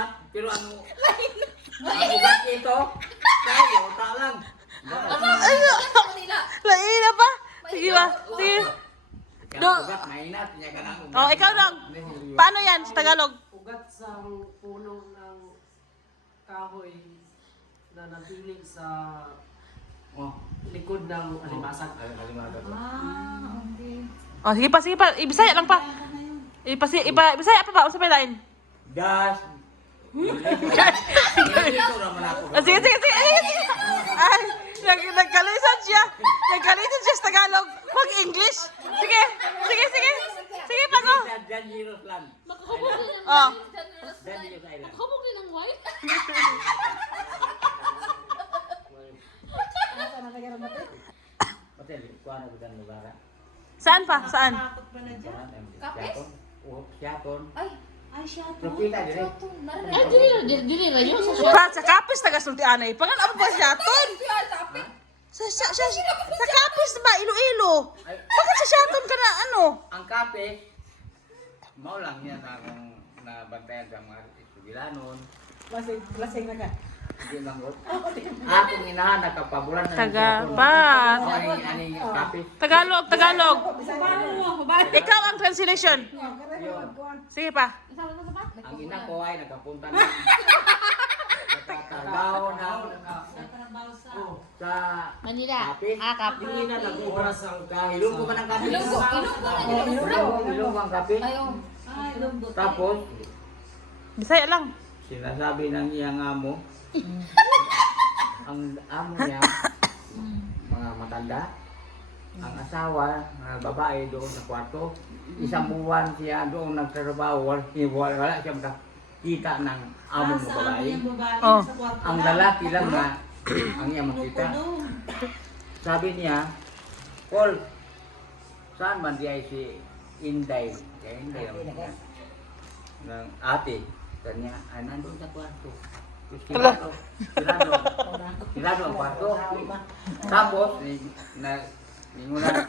ugat, pero ano? Ang ugat ito? Kaya, uta lang. Laina pa. Sige ba? Sige. Kaya ugat, mainat. Kaya ka ng ugat. Oh, ikaw lang. Paano yan sa Tagalog? Ugat sa puno ng kahoy na nabilig sa Oh, likod ng alimasag. alimasag. Oh, sige pa, sige pa. Ibisaya lang pa. Ibisaya pa ba? Unsa pa lain? Gas. Ito naman ako. Ah, sige, sige, sige. Ay, nagkalisan siya. Nagkalisan siya sa Tagalog. Mag-English. Sige, sige, sige. Sige pa ko. Dangerous land. Oh. Dangerous island. Kabog din ang white. Hotel, kuha na ba lugar? Saan pa? Saan? Kapis? Siapon. Ay, siya to. Lupita dire. Ay, dili na yun sa siya. Sa kapis taga sultianay. Pangan ano ba siya ton? Sa kapis ba Iloilo? Bakit sa Shaton ka na ano? Ang kape, mao lang yan akong nabantayan sa mga estudilanon. Lasing na ka. Hindi mangot. Akong inahan nakapaboran na Tagapat. Ani kape. Tagalog, Tagalog. Ikaw ang translation. Sige pa. Ang ina ko ay nakapunta na. Nakatrabaho na sa Manila. kape. Kape. Yung ina nag-ubras ang kahilong ko man ang kape. Ilong ang kape. Tapos, Bisaya lang. sinasabi ng iyang amo, ang amo niya, mga matanda, ang asawa, mga babae doon sa kwarto, isang buwan siya doon nagtrabaho, wala siya makakita ng amo ng babae. Oh. Ang lalaki lang na ang iya makita. Sabi niya, Paul, saan man diya si Inday? Kaya Inday ang niya. Ng ate. Kanya, ay nandun sa kwarto. Sinado ang kwarto. Tapos, ningunan,